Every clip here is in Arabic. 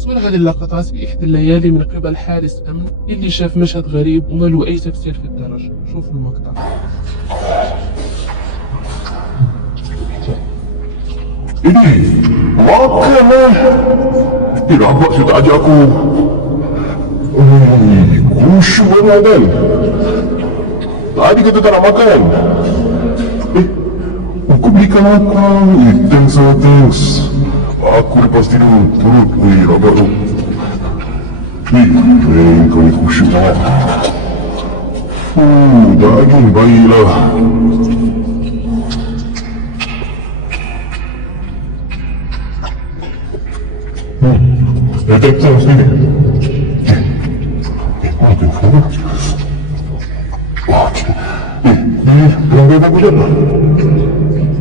تصوير هذه اللقطات في إحدى الليالي من قبل حارس أمن اللي شاف مشهد غريب وما له أي تفسير في الدرج. شوف المقطع. Ini makanan tidak sudah ajaku. Khusyuk banget kan? Tadi kita tak nak makan. Aku belikan makan. Thanks so thanks. Aku lepas tidur turut rabak tu. Kau ni khusyuk banget. Daging baiklah. Ada tak sini? Ada foto. Wah, pelanggan aku dah.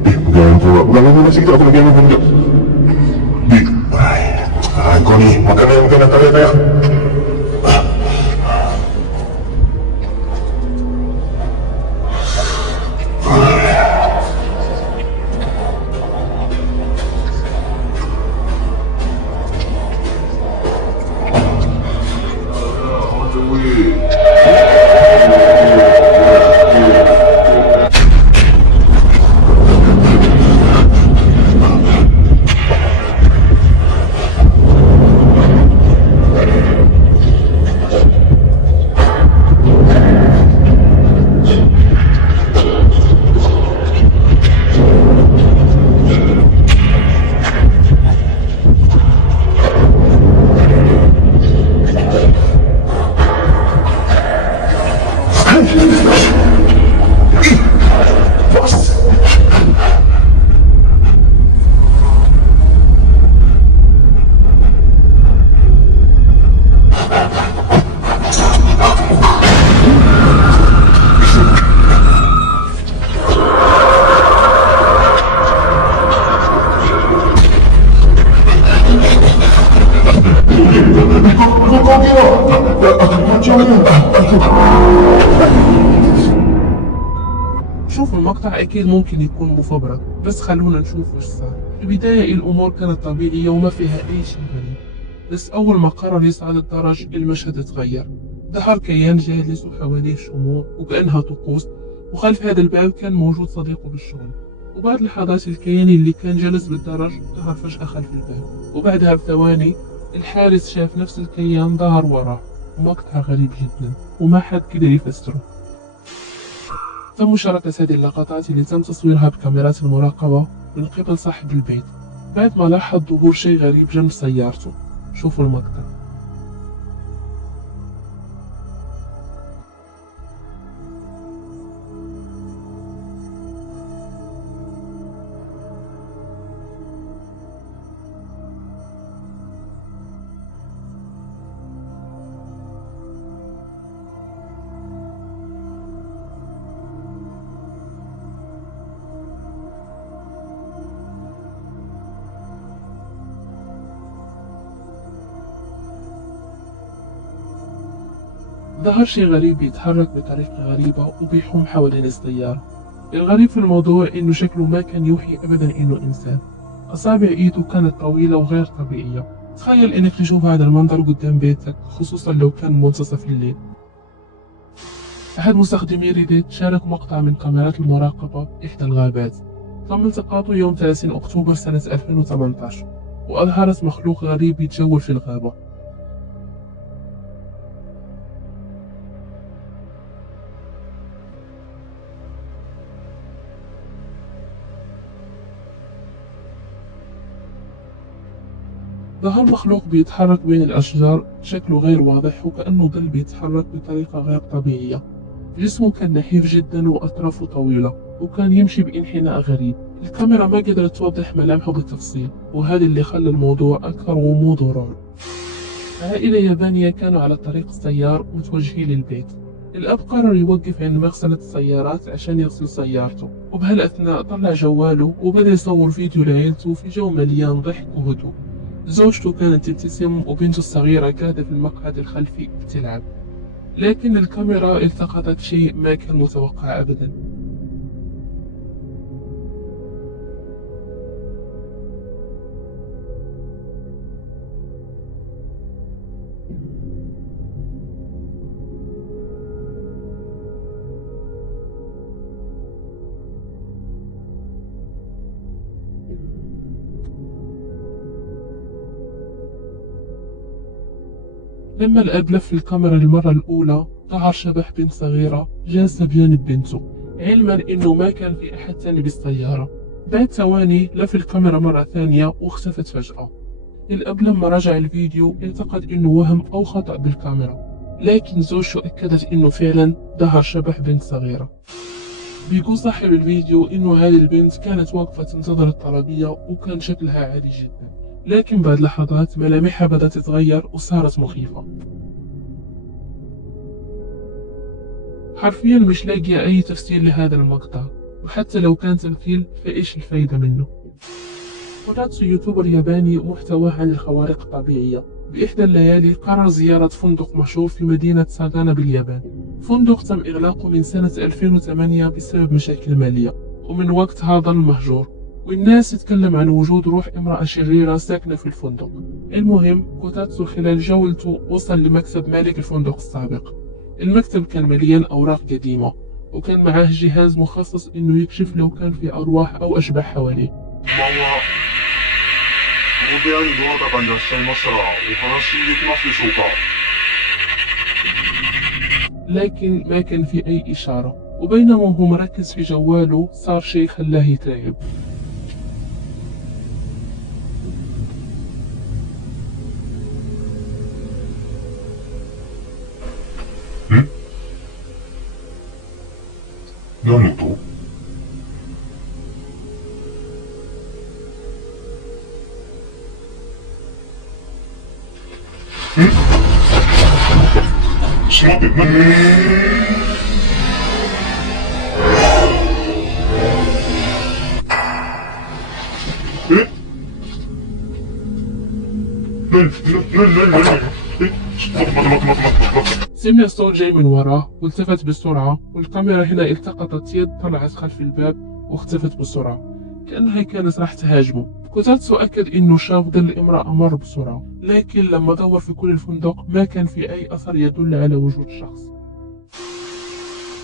Pegang pula. Pelanggan aku nasi kita aku lagi ambil pun. Kau ni makanan tayar. شوف المقطع أكيد ممكن يكون مفبرك، بس خلونا نشوف وش صار. في البداية الأمور كانت طبيعية وما فيها أي شيء غريب، بس أول ما قرر يصعد الدرج المشهد اتغير. ظهر كيان جالس وحواليه شموع وكأنها طقوس، وخلف هذا الباب كان موجود صديقه بالشغل. وبعد لحظات الكيان اللي كان جالس بالدرج ظهر فجأة خلف الباب، وبعدها بثواني الحارس شاف نفس الكيان ظهر وراه. مقطع غريب جدا وما حد قدر يفسره. تم مشاركة هذه اللقطات اللي تم تصويرها بكاميرات المراقبة من قبل صاحب البيت بعد ما لاحظ ظهور شيء غريب جنب سيارته. شوفوا المقطع. ظهر شيء غريب يتحرك بطريقة غريبة وبيحوم حوالين السيارة. الغريب في الموضوع إنه شكله ما كان يوحي أبدا إنه إنسان. أصابع إيده كانت طويلة وغير طبيعية. تخيل إنك تشوف هذا المنظر قدام بيتك، خصوصا لو كان منتصف الليل. أحد مستخدمي ريديت شارك مقطع من كاميرات المراقبة إحدى الغابات. تم التقاطه يوم 30 أكتوبر سنة 2018، وأظهرت مخلوق غريب يتجول في الغابة. ظهر مخلوق بيتحرك بين الأشجار، شكله غير واضح وكأنه ظل بيتحرك بطريقة غير طبيعية. جسمه كان نحيف جدا وأطرافه طويلة، وكان يمشي بانحناء غريب. الكاميرا ما قدرت توضح ملامحه بالتفصيل، وهذا اللي خلى الموضوع أكثر غموض ورعب. عائلة يابانية كانوا على طريق السيار متوجهين للبيت. الأب قرر يوقف عند مغسلة السيارات عشان يغسل سيارته، وبهالأثناء طلع جواله وبدأ يصور فيديو لعيلته في جو مليان ضحك وهدوء. زوجته كانت تبتسم وبنته الصغيرة قاعدة في المقعد الخلفي بتلعب، لكن الكاميرا التقطت شيء ما كان متوقع أبدا. لما الأب لف الكاميرا للمرة الأولى ظهر شبح بنت صغيرة جالسة بجانب بنته، علما إنه ما كان في أحد تاني بالسيارة. بعد ثواني لف الكاميرا مرة ثانية واختفت فجأة. الأب لما رجع الفيديو اعتقد إنه وهم أو خطأ بالكاميرا، لكن زوجته أكدت إنه فعلا ظهر شبح بنت صغيرة. بيقول صاحب الفيديو إنه هذه البنت كانت واقفة تنتظر الطلبية وكان شكلها عادي جدا، لكن بعد لحظات ملامحها بدأت تتغير وصارت مخيفة. حرفيا مش لاقي أي تفسير لهذا المقطع، وحتى لو كان تمثيل فإيش الفايدة منه؟ كوتاتسو يوتيوبر ياباني محتواه عن الخوارق الطبيعية. بإحدى الليالي قرر زيارة فندق مشهور في مدينة ساغانا باليابان. فندق تم إغلاقه من سنة 2008 بسبب مشاكل مالية، ومن وقتها ظل مهجور، والناس تتكلم عن وجود روح امرأة شريرة ساكنة في الفندق. المهم كوتاتسو خلال جولته وصل لمكتب مالك الفندق السابق. المكتب كان مليان أوراق قديمة، وكان معاه جهاز مخصص إنه يكشف لو كان في أرواح أو أشباح حواليه. この部屋にどなたかいらっしゃいましたらお話できますでしょうか لكن ما كان في أي إشارة، وبينما هو مركز في جواله صار شيء خلاه يترعب. م? 何の音 ちょっと待って、سمع صوت جاي من وراه والتفت بسرعة، والكاميرا هنا التقطت يد طلعت خلف الباب واختفت بسرعة كأنها كانت راح تهاجمه. كوتاتسو أكد إنه شاف ظل امرأة مر بسرعة، لكن لما دور في كل الفندق ما كان في أي أثر يدل على وجود شخص.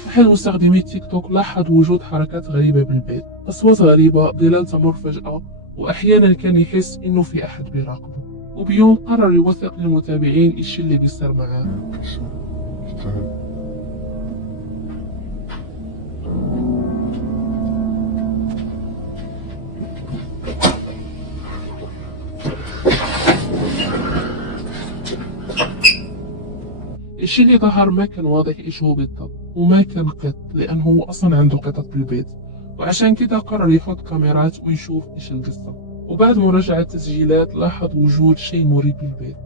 أحد مستخدمي تيك توك لاحظ وجود حركات غريبة بالبيت، أصوات غريبة، ظلال تمر فجأة، وأحيانا كان يحس إنه في أحد بيراقبه. وبيوم قرر يوثق للمتابعين إيش اللي بيصير معاه. الشي اللي ظهر ما كان واضح إيش هو بالضبط، وما كان قط لأنه هو أصلا عنده قطط بالبيت، وعشان كده قرر يحط كاميرات ويشوف إيش القصة. وبعد مراجعة التسجيلات لاحظ وجود شيء مريب بالبيت.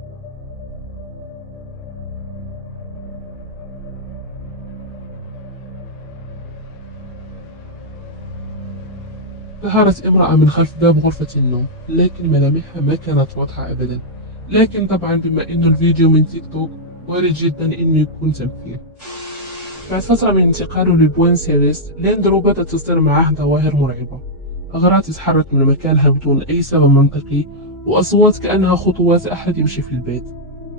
ظهرت امرأة من خلف باب غرفة النوم، لكن ملامحها ما كانت واضحة أبدا. لكن طبعا بما إنه الفيديو من تيك توك وارد جدا إنه يكون تمثيل. بعد فترة من انتقاله لبوينس آيرس، ليندرو بدأت تصير معاه ظواهر مرعبة. أغراض تتحرك من مكانها بدون أي سبب منطقي، وأصوات كأنها خطوات أحد يمشي في البيت.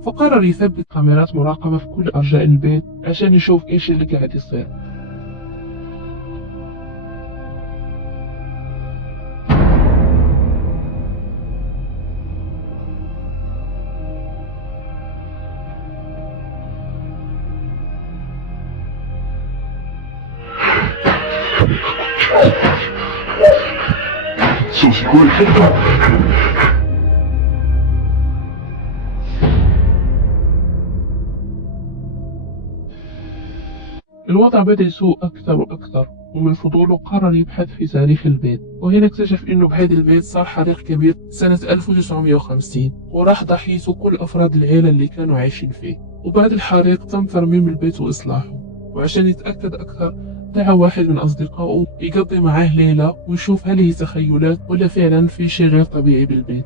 فقرر يثبت كاميرات مراقبة في كل أرجاء البيت عشان يشوف إيش اللي قاعد يصير. الوضع بدأ يسوء أكثر وأكثر، ومن فضوله قرر يبحث في تاريخ البيت، وهنا اكتشف إنه بهذا البيت صار حريق كبير سنة 1950 وراح ضحيته كل أفراد العيلة اللي كانوا عايشين فيه. وبعد الحريق تم ترميم البيت وإصلاحه، وعشان يتأكد أكثر دعا واحد من أصدقائه يقضي معاه ليلة ويشوف هل هي تخيلات ولا فعلا في شيء غير طبيعي بالبيت.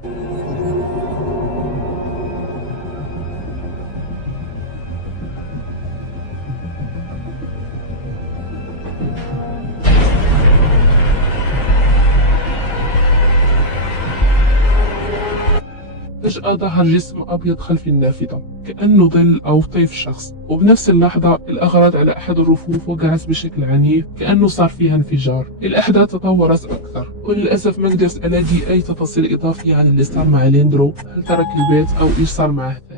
فجأة ظهر جسم أبيض خلف النافذة كأنه ظل أو طيف شخص، وبنفس اللحظة الأغراض على أحد الرفوف وقعت بشكل عنيف كأنه صار فيها انفجار. الأحداث تطورت أكثر، وللأسف ما قدرت ألاقي أي تفاصيل إضافية عن اللي صار مع ليندرو، هل ترك البيت أو إيش صار معه.